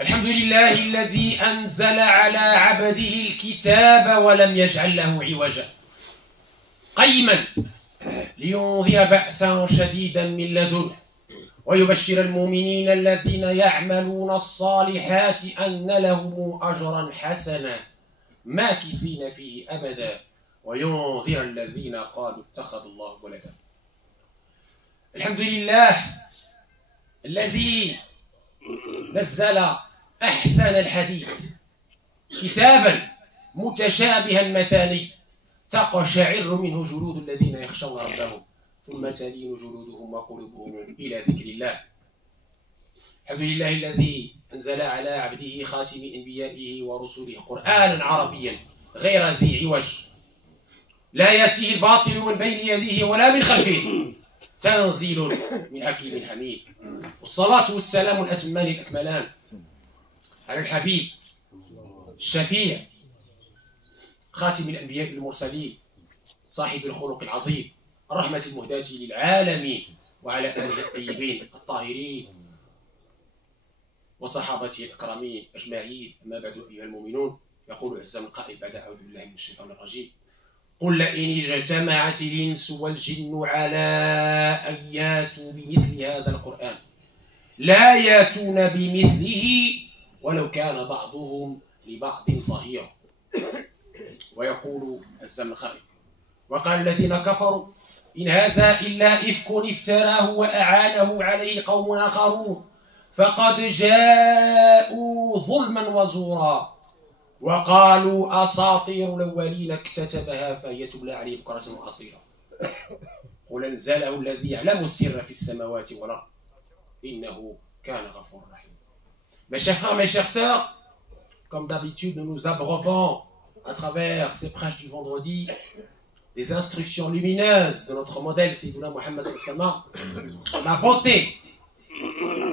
الحمد لله الذي أنزل على عبده الكتاب ولم يجعل له عوجا قيما لينذر بأسا شديدا من لدنه ويبشر المؤمنين الذين يعملون الصالحات أن لهم أجرا حسنا ماكثين فيه أبدا وينذر الذين قالوا اتخذ الله ولدا. الحمد لله الذي نزل أحسن الحديث كتابا متشابها مثاني تقشعر منه جلود الذين يخشون ربهم ثم تلين جلودهم وقلوبهم إلى ذكر الله. الحمد لله الذي أنزل على عبده خاتم أنبيائه ورسله قرآنا عربيا غير ذي عوج لا يأتيه الباطل من بين يديه ولا من خلفه تنزيل من حكيم حميد. والصلاة والسلام الأتمان الأكملان على الحبيب الشفيع خاتم الأنبياء المرسلين صاحب الخلق العظيم الرحمة المهداة للعالمين وعلى آله الطيبين الطاهرين وصحابته الأكرمين أجمعين. أما بعد أيها المؤمنون، يقول عز من قائل بعد أعوذ بالله من الشيطان الرجيم: قل لئن اجتمعت الإنس والجن على أن ياتوا بمثل هذا القرآن لا ياتون بمثله ولو كان بعضهم لبعض ظهيرا. ويقول الزمخشري: وقال الذين كفروا إن هذا إلا إفك افتراه وأعانه عليه قوم آخرون فقد جاءوا ظلما وزورا وقالوا أساطير الأولين اكتتبها فهي تملى عليه بكرة وأصيلا. قل أنزله الذي يعلم السر في السماوات والأرض إنه كان غفورا رحيما. Mes chers frères, mes chères sœurs, comme d'habitude, nous nous abreuvons à travers ces prêches du vendredi des instructions lumineuses de notre modèle Sayyidina Muhammad sallallahu alayhi wa sallam,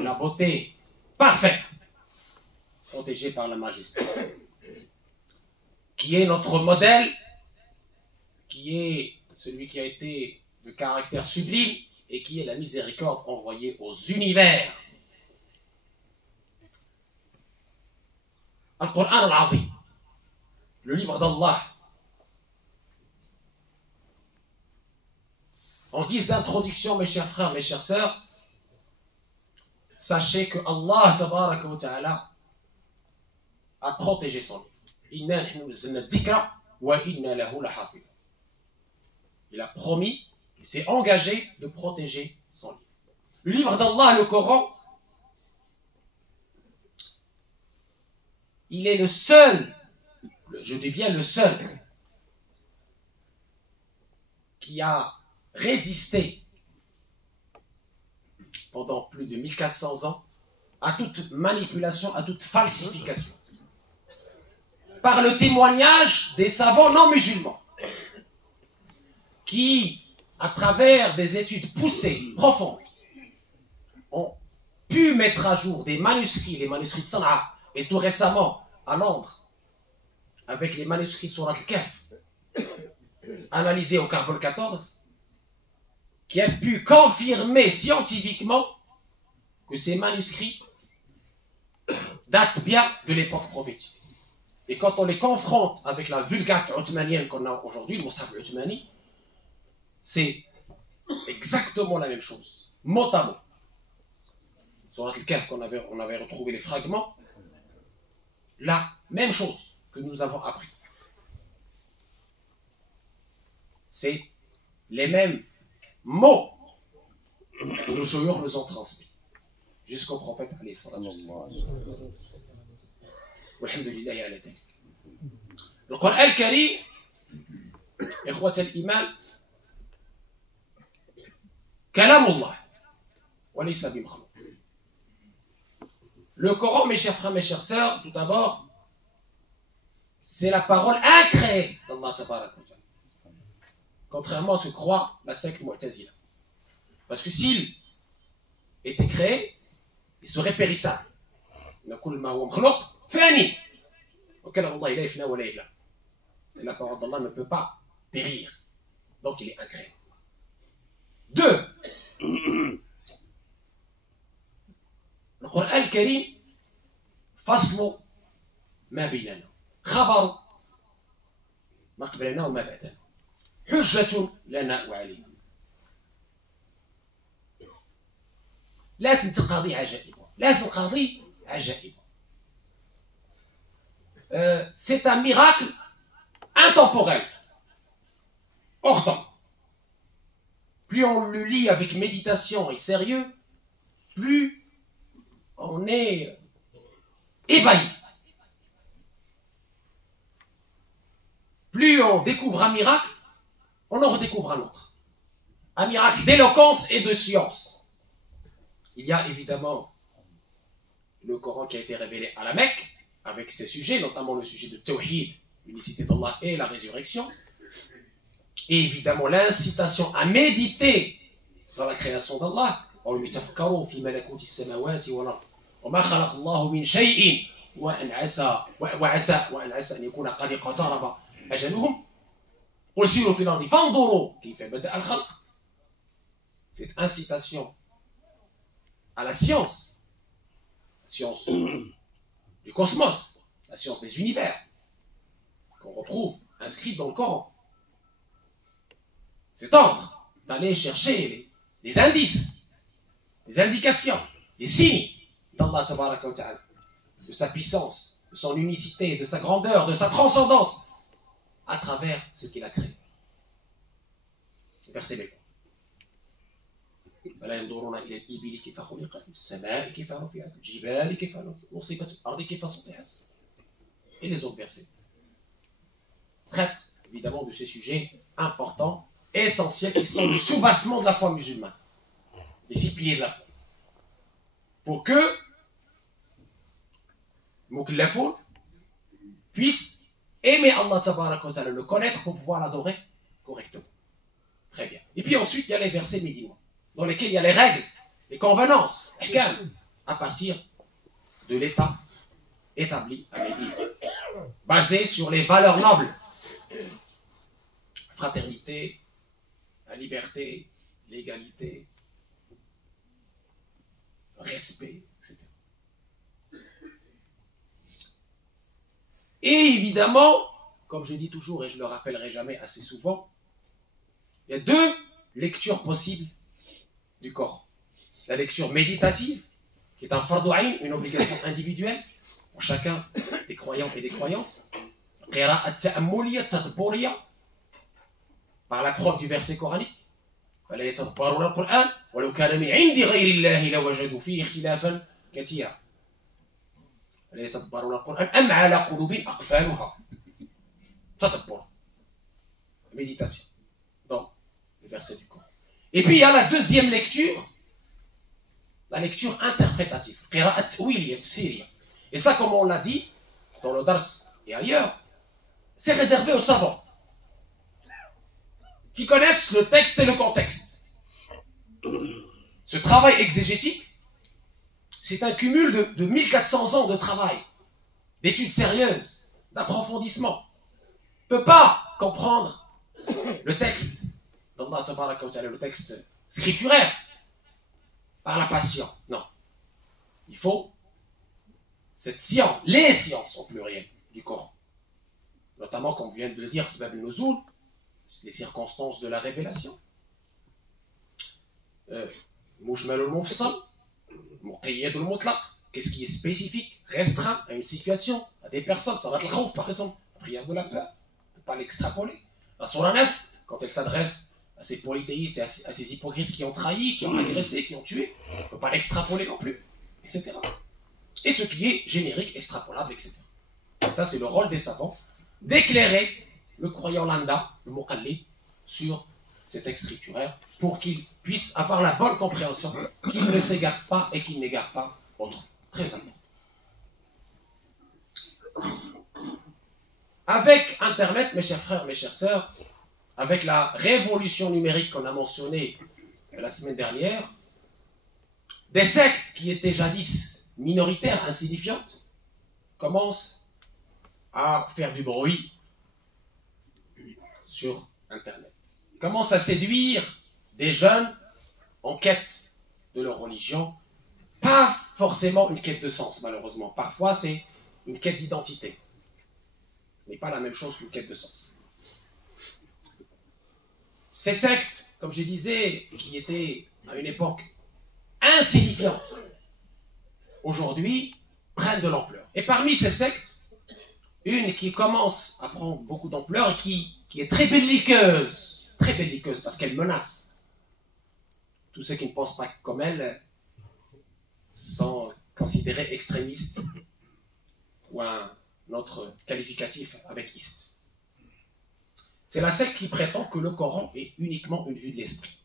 la beauté parfaite, protégée par la majesté, qui est notre modèle, qui est celui qui a été de caractère sublime et qui est la miséricorde envoyée aux univers. Al-Qur'an al-Azim, le livre d'Allah. En guise d'introduction, mes chers frères, mes chères sœurs, sachez que Allah tabaraka wa ta'ala a protégé son livre. Inna nahnu nazzalna dhikra wa inna lahu lahafidh. Il a promis, il s'est engagé de protéger son livre. Le livre d'Allah, le Coran, il est le seul, je dis bien le seul, qui a résisté pendant plus de 1400 ans à toute manipulation, à toute falsification, par le témoignage des savants non musulmans, qui, à travers des études poussées, profondes, ont pu mettre à jour des manuscrits, les manuscrits de Sanaa, et tout récemment à Londres, avec les manuscrits de Surat al-Kahf, analysés au carbone 14, qui a pu confirmer scientifiquement que ces manuscrits datent bien de l'époque prophétique. Et quand on les confronte avec la Vulgate ottomanienne qu'on a aujourd'hui, le Mus'haf ottomani, c'est exactement la même chose, mot à mot. Sur al-Kahf, on avait retrouvé les fragments, la même chose que nous avons appris. C'est les mêmes mots que nos chouyours nous ont transmis jusqu'au prophète alayhi salatu wassalam. Walhamdulillahi ala dhalik. Le Coran al-Karim, ikhwat al-iman, kalamullah wa laysa bi makhluq. Le Coran, mes chers frères, mes chères sœurs, tout d'abord, c'est la parole incréée d'Allah tabaraka wa ta'ala. Contrairement à ce que croit la secte Mu'tazila. Parce que s'il était créé, il serait périssable. La parole d'Allah ne peut pas périr. Donc il est incréé. 2. Le Coran al-Karim فصل ما بيننا خبر ما قبلنا وما بعدنا حجة لنا وعلينا لا تنتقاضي عجائب لا تنقضي عجائب c'est un miracle intemporel hors temps. Plus on le lit avec méditation et sérieux, plus on est ébahi. Plus on découvre un miracle, on en redécouvre un autre. Un miracle d'éloquence et de science. Il y a évidemment le Coran qui a été révélé à la Mecque, avec ses sujets, notamment le sujet de Tawhid, l'unicité d'Allah et la résurrection. Et évidemment l'incitation à méditer dans la création d'Allah. وما خلق الله من شيء وأن عسى أن يكون قد اقترب أجلهم قل سيروا في الأرض فانظروا كيف بدأ الخلق. Cette incitation à la science du cosmos, la science des univers, qu'on retrouve inscrite dans le Coran. C'est tendre d'aller chercher les indices, les indications, les signes d'Allah tabaraka wa ta'ala, de sa puissance, de son unicité, de sa grandeur, de sa transcendance, à travers ce qu'il a créé. Verset B. فلا ينظرون إلى الإبل كيف خلقت السماء كيف رفعت الجبال كيف نصبت الأرض كيف سطحت. Et les autres versets traitent évidemment de ces sujets importants, essentiels, qui sont le soubassement de la foi musulmane, les 6 piliers de la foi, pour que Mukallafoun puisse aimer Allah tabaraka wa ta'ala, le connaître pour pouvoir l'adorer correctement. Très bien. Et puis ensuite, il y a les versets médinois, dans lesquels il y a les règles, les convenances, à partir de l'état établi à Médine, basé sur les valeurs nobles, fraternité, la liberté, l'égalité, respect, etc. Et évidemment, comme je dis toujours et je le rappellerai jamais assez souvent, il y a 2 lectures possibles du Coran. La lecture méditative, qui est un fardu ayn, une obligation individuelle pour chacun des croyants et des croyantes. Qira'at ta'ammuliyya tadabburiyya, par la preuve du verset coranique. فلا يتدبرون القرآن ولو كان من عند غير الله لوجدوا فيه اختلافا كثيرا. فلا يتدبرون القرآن أم على قلوب أقفالها. تدبر, méditation dans le verset du Coran. Et puis il y a la deuxième lecture, la lecture interprétative, qira'at ta'wiliyya tafsiriyya. Et ça, comme on l'a dit dans le dars et ailleurs, c'est réservé aux savants qui connaissent le texte et le contexte. Ce travail exégétique, c'est un cumul de 1400 ans de travail, d'études sérieuses, d'approfondissement. On ne peut pas comprendre le texte d'Allah tabaraka wa ta'ala, le texte scripturaire, par la passion. Non. Il faut cette science, les sciences au pluriel du Coran. Notamment, comme vient de le dire, Asbab al-Nuzul, les circonstances de la révélation. Mujmal al-Mufsal, Muqayyad al-Mutlaq, qu'est-ce qui est spécifique, restreint à une situation, à des personnes, Salat al-Khawf par exemple, la prière de la peur, on ne peut pas l'extrapoler. La Surah 9, quand elle s'adresse à ces polythéistes et à ces hypocrites qui ont trahi, qui ont agressé, qui ont tué, on ne peut pas l'extrapoler non plus, etc. Et ce qui est générique, extrapolable, etc. Et ça, c'est le rôle des savants, d'éclairer le croyant lambda, le muqallid, sur ces textes scripturaires, pour qu'il puisse avoir la bonne compréhension, qu'il ne s'égare pas et qu'il n'égare pas autrui. Très important. Avec Internet, mes chers frères, mes chères sœurs, avec la révolution numérique qu'on a mentionnée la semaine dernière, des sectes qui étaient jadis minoritaires, insignifiantes, commencent à faire du bruit sur Internet. Commencent à séduire des jeunes en quête de leur religion Pas forcément une quête de sens, malheureusement. Parfois, c'est une quête d'identité. Ce n'est pas la même chose qu'une quête de sens. Ces sectes, comme je disais, qui étaient à une époque insignifiantes, aujourd'hui, prennent de l'ampleur. Et parmi ces sectes, une qui commence à prendre beaucoup d'ampleur et qui est très belliqueuse parce qu'elle menace. Tous ceux qui ne pensent pas comme elle sont considérés extrémistes ou un autre qualificatif avec iste. C'est la secte qui prétend que le Coran est uniquement une vue de l'esprit.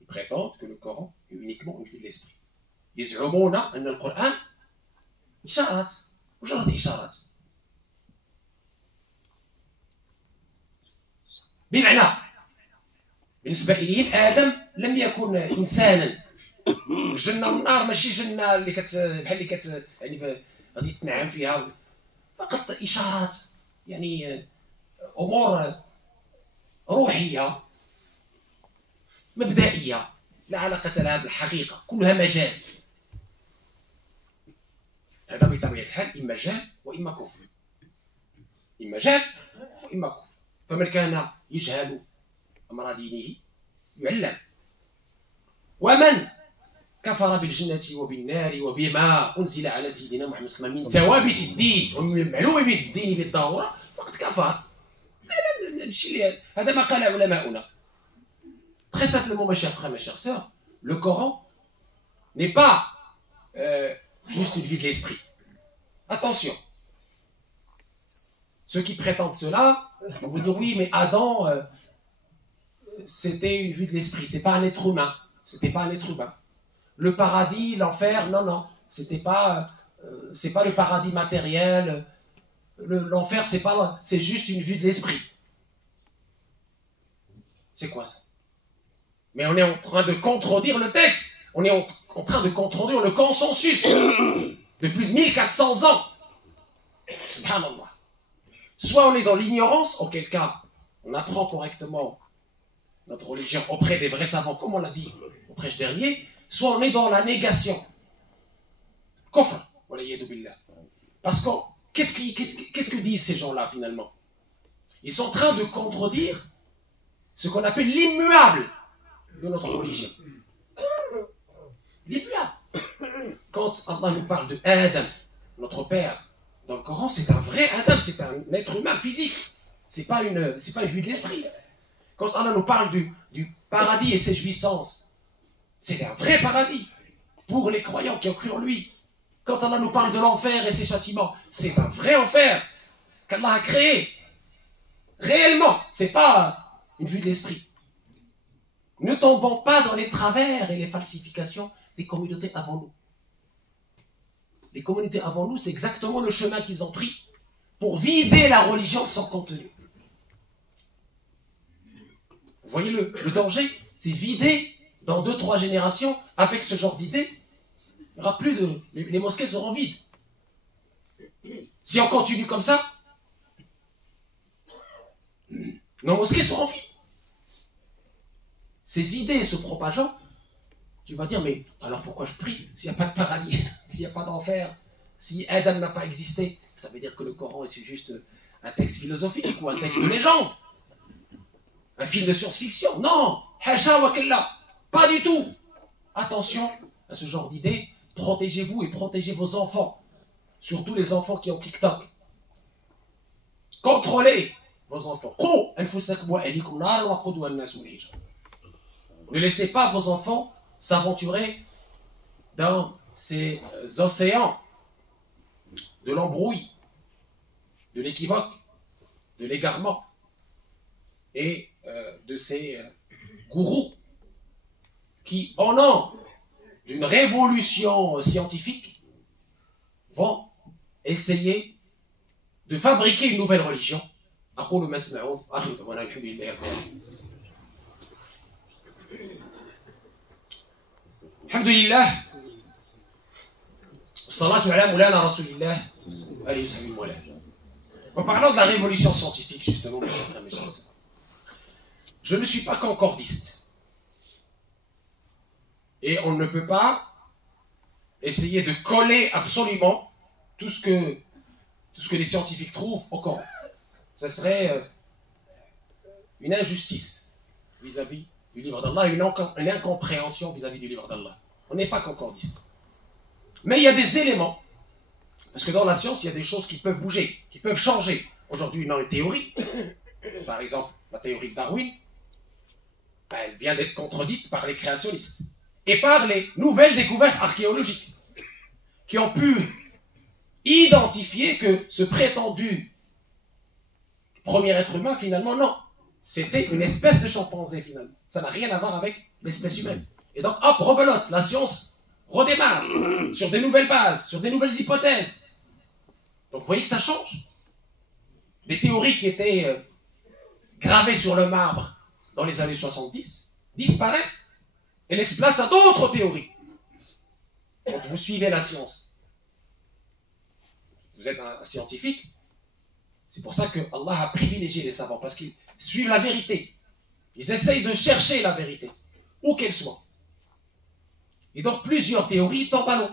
Ils prétendent que le Coran est uniquement une vue de l'esprit. يزعمون أن القرآن إشارات مجرد إشارات بمعنى بالنسبة إليهم آدم لم يكن إنسانا الجنة والنار ماشي جنة اللي بحال اللي يعني غادي تنعم فيها فقط إشارات يعني أمور روحية مبدئية لا علاقة لها بالحقيقة كلها مجاز. هذا بطبيعة الحال إما جهل وإما كفر. إما جهل وإما كفر. فمن كان يجهل أمر دينه يعلم. ومن كفر بالجنة وبالنار وبما أنزل على سيدنا محمد صلى الله عليه وسلم من ثوابت الدين ومن المعلوم بالدين بالضرورة فقد كفر. هذا ما قال علماؤنا. Très simplement, mes chers frères, mes chères sœurs, le Coran n'est pas juste une vue de l'esprit. Attention. Ceux qui prétendent cela vont vous dire oui, mais Adam, c'était une vue de l'esprit. C'est pas un être humain. C'était pas un être humain. Le paradis, l'enfer, non. C'est pas le paradis matériel. L'enfer, c'est juste une vue de l'esprit. C'est quoi ça? Mais on est en train de contredire le texte. On est en train de contredire le consensus de plus de 1400 ans. Subhanallah. Soit on est dans l'ignorance, auquel cas on apprend correctement notre religion auprès des vrais savants, comme on l'a dit au prêche dernier, soit on est dans la négation. Kofr. Parce que qu'est-ce que disent ces gens-là finalement? Ils sont en train de contredire ce qu'on appelle l'immuable de notre religion. L'immuable. Quand Allah nous parle de Adam, notre père, dans le Coran, c'est un vrai Adam, c'est un être humain physique. C'est pas une vue de l'esprit. Quand Allah nous parle du paradis et ses jouissances, c'est un vrai paradis pour les croyants qui ont cru en lui. Quand Allah nous parle de l'enfer et ses châtiments, c'est un vrai enfer qu'Allah a créé. Réellement, c'est pas une vue de l'esprit. Ne tombons pas dans les travers et les falsifications des communautés avant nous. Les communautés avant nous, c'est exactement le chemin qu'ils ont pris pour vider la religion de son contenu. Vous voyez le danger? C'est vider dans 2-3 générations avec ce genre d'idées. Il n'y aura plus de... Les mosquées seront vides. Si on continue comme ça, nos mosquées seront vides. Ces idées se propageant, tu vas dire, mais alors pourquoi je prie s'il n'y a pas de paradis, s'il n'y a pas d'enfer, si Adam n'a pas existé? Ça veut dire que le Coran est juste un texte philosophique ou un texte de légende, un film de science-fiction. Non, hasha wa kalla, pas du tout. Attention à ce genre d'idées, protégez-vous et protégez vos enfants, surtout les enfants qui ont TikTok. Contrôlez vos enfants. Ne laissez pas vos enfants s'aventurer dans ces océans de l'embrouille, de l'équivoque, de l'égarement et de ces gourous qui, au nom d'une révolution scientifique, vont essayer de fabriquer une nouvelle religion. Alhamdulillah. En parlant de la révolution scientifique, justement, mes chers frères, mes chers, je ne suis pas concordiste. Et on ne peut pas essayer de coller absolument tout ce que les scientifiques trouvent au Coran. Ce serait une injustice vis-à-vis du livre d'Allah, une incompréhension vis-à-vis du livre d'Allah. On n'est pas concordiste. Mais il y a des éléments, parce que dans la science, il y a des choses qui peuvent bouger, qui peuvent changer. Aujourd'hui, dans les théories, par exemple, la théorie de Darwin, elle vient d'être contredite par les créationnistes et par les nouvelles découvertes archéologiques qui ont pu identifier que ce prétendu premier être humain, finalement, non. C'était une espèce de chimpanzé, finalement. Ça n'a rien à voir avec l'espèce humaine. Et donc, hop, rebelote, la science redémarre sur des nouvelles bases, sur des nouvelles hypothèses. Donc, vous voyez que ça change. Des théories qui étaient gravées sur le marbre dans les années 70 disparaissent et laissent place à d'autres théories. Quand vous suivez la science, vous êtes un scientifique, c'est pour ça que Allah a privilégié les savants, parce qu'ils suivent la vérité. Ils essayent de chercher la vérité, où qu'elle soit. Et donc plusieurs théories tombent à l'eau.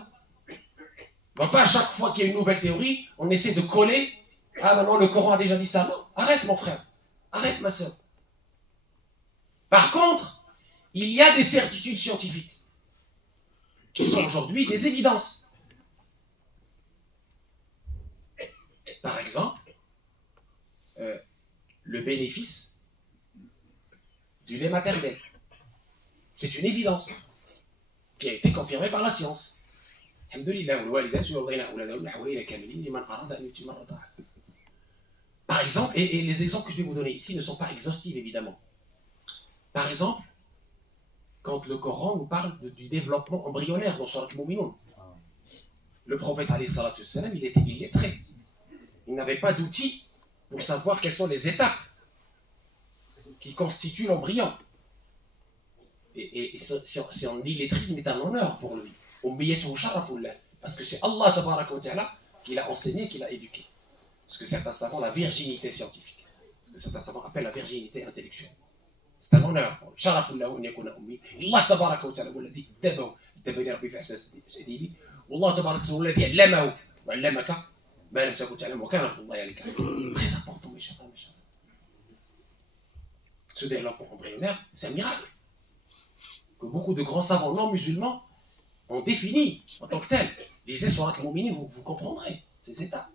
On ne va pas à chaque fois qu'il y a une nouvelle théorie, on essaie de coller. Ah maintenant le Coran a déjà dit ça. Non, arrête mon frère, arrête ma soeur. Par contre, il y a des certitudes scientifiques qui sont aujourd'hui des évidences. Par exemple, le bénéfice du lait maternel. C'est une évidence qui a été confirmée par la science. Par exemple, et les exemples que je vais vous donner ici ne sont pas exhaustifs évidemment. Par exemple, quand le Coran nous parle du développement embryonnaire dans Surat al-Mu'minun, le prophète alayhi salatu wassalam, il était illettré. Il n'avait pas d'outils pour savoir quelles sont les étapes qui constituent l'embryon. Et son illettrisme est un honneur pour lui. Parce que c'est Allah tabaraka wa ta'ala qui l'a enseigné, qui l'a éduqué. Ce que certains savants la virginité scientifique. Ce que certains savants appellent la virginité intellectuelle. C'est un honneur pour lui. Allah tabaraka wa ta'ala هو الذي ادبني ربي في احسان سبيلي والله تبارك وتعالى هو الذي علمه وعلمك ما لم تكن تعلم وكان فضل الله عليك. Très important mes chers. Ce développement embryonnaire, c'est un miracle que beaucoup de grands savants non musulmans ont défini en tant que tel. Disait Surat al-Mu'minin, vous comprendrez ces étapes.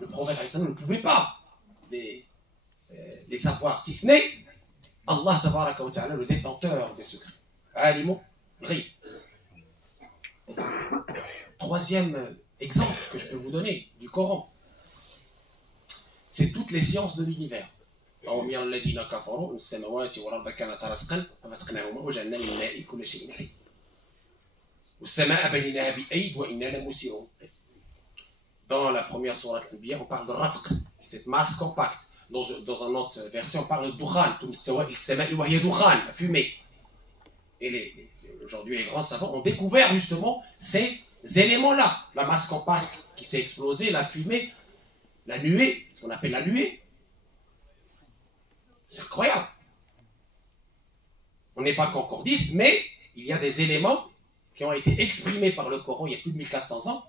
Le prophète ne pouvait pas les savoir, si ce n'est Allah tabaraka wa ta'ala, le détenteur des secrets. Alimu Ghayb. Troisième exemple que je peux vous donner du Coran, c'est toutes les sciences de l'univers. Dans la première sourate Al-Anbiya, on parle de ratq, cette masse compacte. Dans un autre verset, on parle de dukhan, la fumée. Et aujourd'hui, les grands savants ont découvert justement ces éléments-là. La masse compacte qui s'est explosée, la fumée, la nuée, ce qu'on appelle la nuée. C'est incroyable. On n'est pas concordiste, mais il y a des éléments qui ont été exprimés par le Coran il y a plus de 1400 ans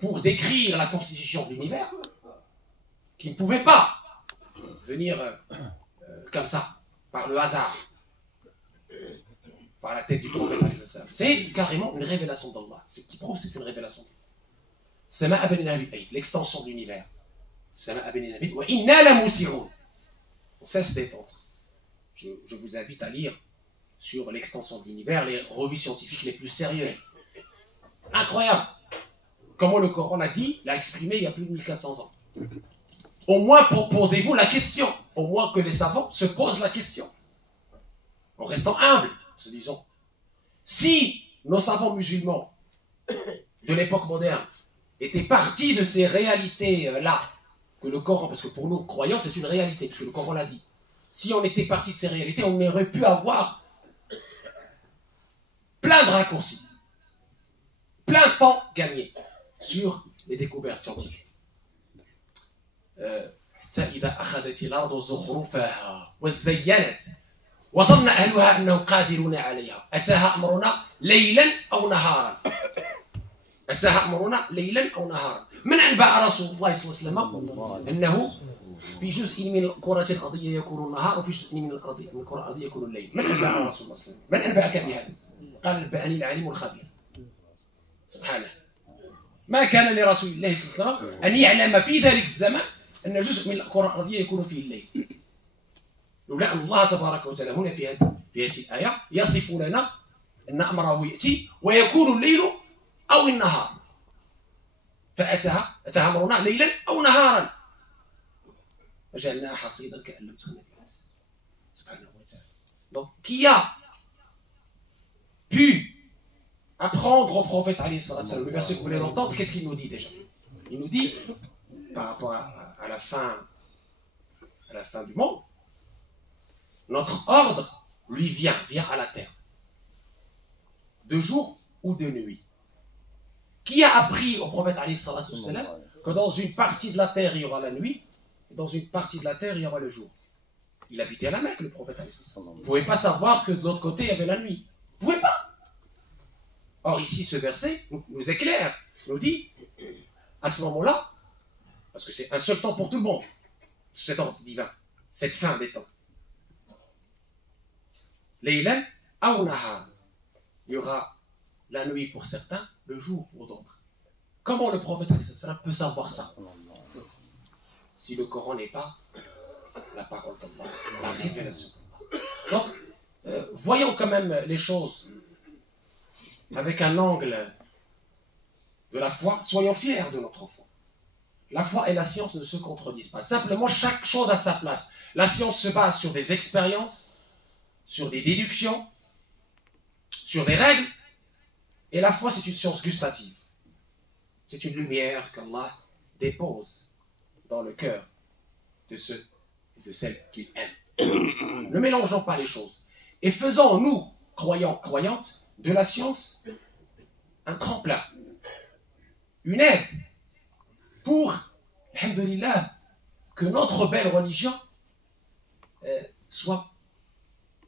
pour décrire la constitution de l'univers, qui ne pouvait pas venir comme ça, par le hasard, par la tête du prophète. C'est carrément une révélation d'Allah. C'est ce qui prouve que c'est une révélation. L'extension de l'univers. On cesse d'étendre. Je vous invite à lire sur l'extension de l'univers les revues scientifiques les plus sérieuses. Incroyable. Comment le Coran l'a dit, l'a exprimé il y a plus de 1400 ans. Au moins posez-vous la question. Au moins que les savants se posent la question. En restant humbles, se disant, si nos savants musulmans de l'époque moderne étaient partis de ces réalités-là, que le Coran, parce que pour nous, croyants, c'est une réalité, parce que le Coran l'a dit. Si on était parti de ces réalités, on aurait pu avoir plein de raccourcis, plein de temps gagné sur les découvertes scientifiques. حتى إذا أخذت الأرض زخرفها وزينت وظن أهلها أنهم قادرون عليها أتاها أمرنا ليلا أو نهارا. أتاها أمرنا ليلا أو نهارا. من أنبأ رسول الله صلى الله عليه وسلم أنه في جزء من الكرة الأرضية يكون النهار وفي جزء من الكرة الأرضية يكون الليل؟ من أنبأ رسول الله صلى الله عليه وسلم؟ من أنبأك بهذا؟ قال أنبأني العليم الخبير سبحانه. ما كان لرسول الله صلى الله عليه وسلم أن يعلم في ذلك الزمان أن جزء من الكرة الأرضية يكون فيه الليل، لولا أن الله تبارك وتعالى هنا في هذه الآية يصف لنا أن أمره يأتي ويكون الليل أو النهار، فأتاها أمرنا ليلا أو نهارا فجعلناها حصيدا كأن لم تغن بالأمس سبحانه وتعالى. Donc qui a pu apprendre au prophète alayhi salam, le verset que vous voulez l'entendre, qu'est-ce qu'il nous dit déjà? Il nous dit par rapport à la fin du monde, notre ordre lui vient à la terre, de jour ou de nuit. Qui a appris au prophète alayhi salam que dans une partie de la terre il y aura la nuit et dans une partie de la terre il y aura le jour? Il habitait à la Mecque, le prophète alayhi salam. Vous ne pouvez pas savoir que de l'autre côté il y avait la nuit. Vous ne pouvez pas. Or ici ce verset nous éclaire, nous dit à ce moment-là, parce que c'est un seul temps pour tout le monde, cet ordre divin, cette fin des temps. Laylan aw nahar, il y aura la nuit pour certains, le jour pour d'autres. Comment le prophète peut savoir ça si le Coran n'est pas la parole d'Allah, la révélation d'Allah? Donc, voyons quand même les choses avec un angle de la foi. Soyons fiers de notre foi. La foi et la science ne se contredisent pas. Simplement, chaque chose a sa place. La science se base sur des expériences, sur des déductions, sur des règles. Et la foi, c'est une science gustative. C'est une lumière qu'Allah dépose dans le cœur de ceux et de celles qu'il aime. Ne mélangeons pas les choses. Et faisons, nous, croyants, croyantes, de la science un tremplin, une aide pour, alhamdoulilah, que notre belle religion soit,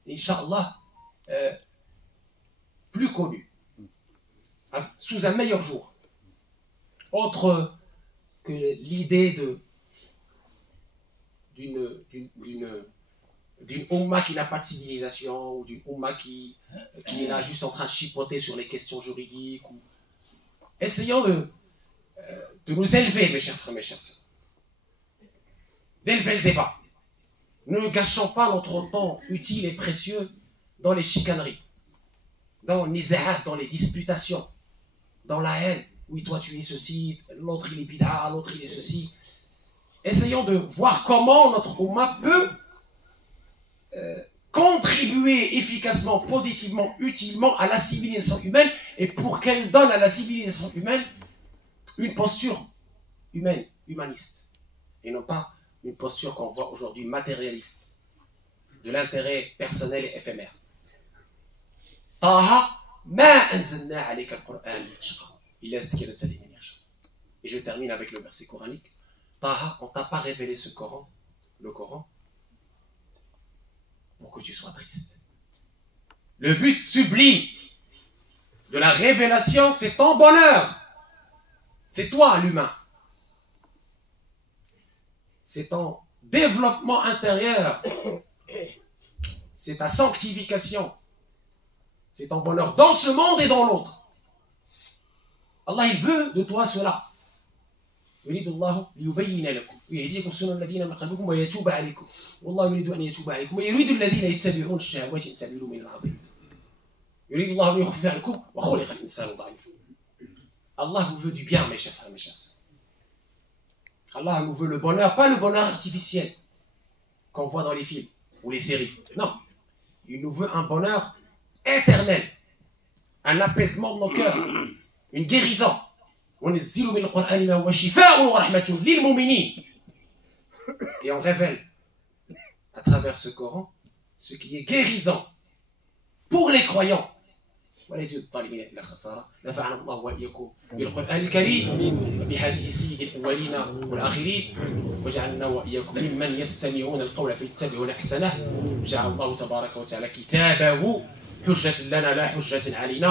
inch'Allah, plus connue, sous un meilleur jour. Autre que l'idée d'une Oumma qui n'a pas de civilisation, ou d'une Oumma qui est là juste en train de chipoter sur les questions juridiques. Essayons de nous élever, mes chers frères, mes chères sœurs. D'élever le débat. Ne gâchons pas notre temps utile et précieux dans les chicaneries, dans les nizaat, dans les disputations, dans la haine. Oui, toi tu es ceci, l'autre il est bid'a, l'autre il est ceci. Essayons de voir comment notre Oumma peut contribuer efficacement, positivement, utilement à la civilisation humaine, et pour qu'elle donne à la civilisation humaine une posture humaine, humaniste, et non pas une posture qu'on voit aujourd'hui matérialiste, de l'intérêt personnel et éphémère. Taha ma anzalna alayka al-Qur'an litashqa illa zikran liman yakhsha. Et je termine avec le verset coranique. Taha, on t'a pas révélé ce Coran, le Coran, pour que tu sois triste. Le but sublime de la révélation, c'est ton bonheur. C'est toi, l'humain. C'est ton développement intérieur. C'est ta sanctification. C'est ton bonheur dans ce monde et dans l'autre. Allah, il veut de toi cela. يريد الله ليبين لكم ويهديكم سنن الذين من قبلكم ويتوب عليكم والله يريد أن يتوب عليكم ويريد الذين يتبعون الشهوات أن تميلوا من العظيم يريد الله أن يخفف عنكم وخلق الإنسان ضعيفا. Allah vous veut du bien, mes chers frères, mes chers sœurs. Allah nous veut le bonheur, pas le bonheur artificiel qu'on voit dans les films ou les séries. Non, il nous veut un bonheur éternel, un apaisement de nos cœurs, une guérison. Et on révèle à travers ce Coran ce qui est guérissant pour les croyants. نفعنا الله وإياكم بالقرآن الكريم وبحديث سيد الأولين والآخرين وجعلنا وإياكم ممن يستمعون القول فيتبعون أحسنه. جعل الله تبارك وتعالى كتابه حجة لنا لا حجة علينا.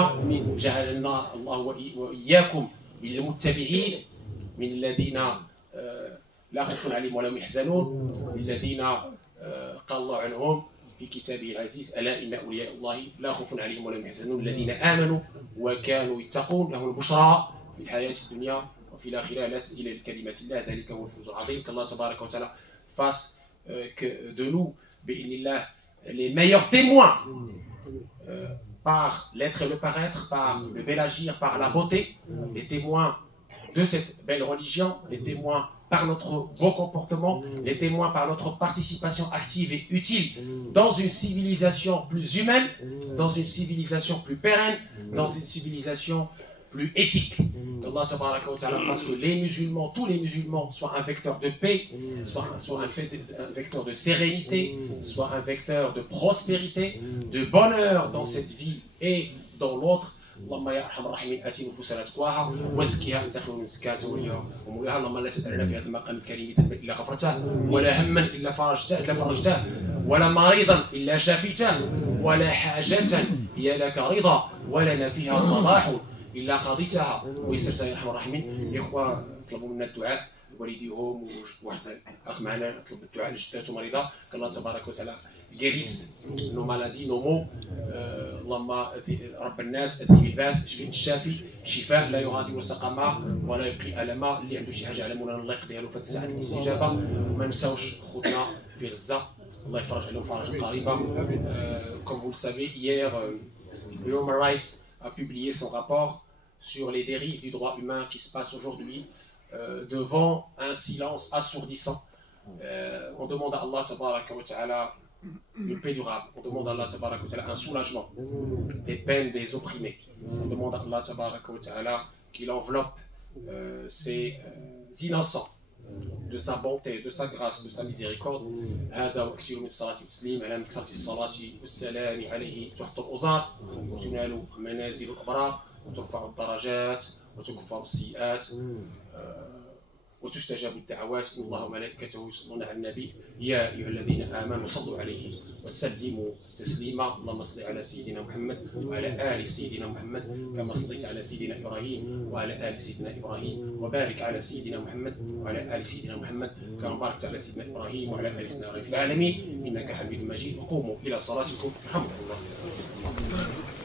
جعلنا الله وإياكم من المتبعين، من الذين لا خوف عليهم ولا هم يحزنون، الذين قال الله عنهم في كتابه العزيز: ألا إن أولياء الله لا خوف عليهم ولا هم يحزنون الذين آمنوا وكانوا يتقون، لهم البشرى في الحياة الدنيا وفي الآخرة لا تبديل لكلمة الله، ذلك هو الفوز العظيم. qu'Allah تبارك وتعالى fasse que de nous, بإذن les meilleurs témoins par l'être et le paraître, par le bel agir, par la beauté, les témoins de cette belle religion, les témoins par notre bon comportement, les témoins par notre participation active et utile dans une civilisation plus humaine, dans une civilisation plus pérenne, dans une civilisation plus éthique. Qu'Allah tabaraka wa ta'ala fasse que les musulmans, tous les musulmans, soient un vecteur de paix, soient un vecteur de sérénité, soient un vecteur de prospérité, de bonheur dans cette vie et dans l'autre. اللهم يا ارحم الراحمين اتي نفوسنا تقواها وزكها انت خير من زكاتها وليها وموليها. اللهم لا تدع لنا في هذا المقام الكريم ذنبا الا غفرته، ولا هما الا فرجته، ولا مريضا الا شافيته، ولا حاجه هي لك رضا ولنا فيها صلاح الا قضيتها ويسرتها يا ارحم الراحمين. الاخوه طلبوا منا الدعاء والديهم، وواحد اخ معنا طلب الدعاء لجداته مريضه. كالله تبارك وتعالى guérisse nos maladies, nos maux. اللهم رب الناس اذهب الباس اشفي الشافي شفاء لا يغادر سقما ولا يبقي الما. اللي عنده شي حاجه على مولانا الله يقضيها له في ساعه الاستجابه. وما نساوش خوتنا في غزه، الله يفرج عليهم فرجا قريبا. Comme vous le savez, hier Human Rights a publié son rapport sur les dérives du droit humain qui se passent aujourd'hui devant un silence assourdissant. On demande à Allah tabaraka wa ta'ala une paix durable. On demande à Allah tabaraka wa ta'ala un soulagement des peines des opprimés. On demande à Allah tabaraka wa ta'ala qu'il enveloppe ces innocents de sa bonté, de sa grâce, de sa miséricorde. هذا وكثير من الصلاة والتسليم على مكثرة الصلاة والسلام عليه تحط الأوزار وتنال منازل الأبرار وترفع الدرجات وتكفر السيئات وتستجاب الدعوات. إن الله وملائكته يصلون على النبي يا أيها الذين آمنوا صلوا عليه وسلموا تسليما. اللهم صل على سيدنا محمد وعلى آل سيدنا محمد كما صليت على سيدنا إبراهيم وعلى آل سيدنا إبراهيم، وبارك على سيدنا محمد وعلى آل سيدنا محمد كما باركت على سيدنا إبراهيم وعلى آل سيدنا إبراهيم في العالمين إنك حميد مجيد. وقوموا إلى صلاتكم رحمكم الله.